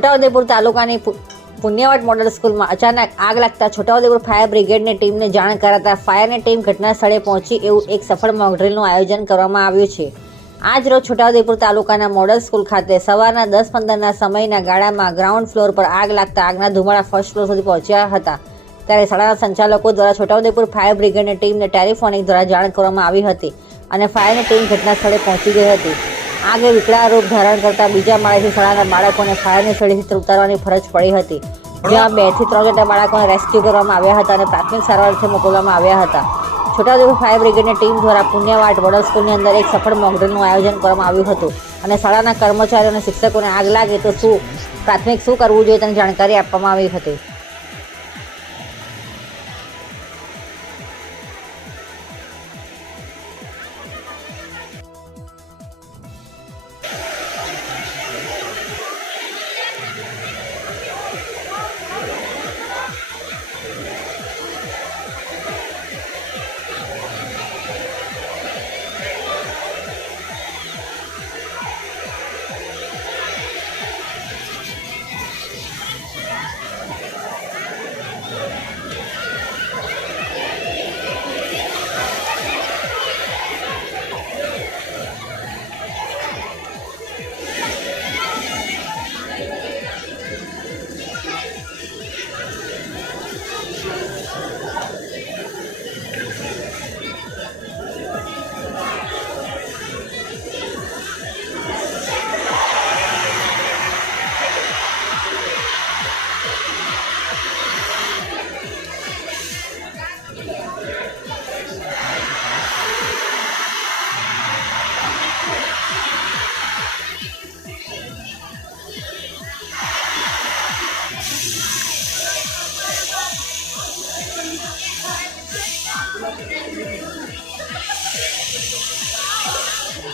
છોટાઉદેપુર તાલુકાની પુણ્યવાડ મોડલ સ્કૂલમાં અચાનક આગ લાગતા છોટાઉદેપુર ફાયર બ્રિગેડની ટીમને જાણ કરાતા ફાયરની ટીમ ઘટના સ્થળે પહોંચી એવું એક સફળ મોકડ્રીલનું આયોજન કરવામાં આવ્યું છે। આજ રોજ છોટાઉદેપુર તાલુકાના મોડલ સ્કૂલ ખાતે સવારના 10:15ના સમયના ગાળામાં ગ્રાઉન્ડ ફ્લોર પર આગ લાગતા આગના ધુમાડા ફર્સ્ટ ફ્લોર સુધી પહોંચ્યા હતા। ત્યારે શાળાના સંચાલકો દ્વારા છોટાઉદેપુર ફાયર બ્રિગેડની ટીમને ટેલિફોનિક દ્વારા જાણ કરવામાં આવી હતી અને ફાયરની ટીમ ઘટના સ્થળે પહોંચી ગઈ હતી। આગે વિકરાળ રૂપ ધારણ કરતા બીજા માળેથી શાળાના બાળકોને ફાયરની સળીથી ઉતારવાની ફરજ પડી હતી, જ્યાં 2 થી 3 જેટલા બાળકોને રેસ્ક્યુ કરવામાં આવ્યા હતા અને પ્રાથમિક સારવારથી મોકલવામાં આવ્યા હતા। છોટાઉદેપુર ફાયર બ્રિગેડની ટીમ દ્વારા પુણ્યવાડ મોડલ સ્કૂલની અંદર એક સફળ મોકડ્રીલનું આયોજન કરવામાં આવ્યું હતું અને શાળાના કર્મચારીઓ અને શિક્ષકોને આગ લાગે તો પ્રાથમિક શું કરવું જોઈએ તેની જાણકારી આપવામાં આવી હતી।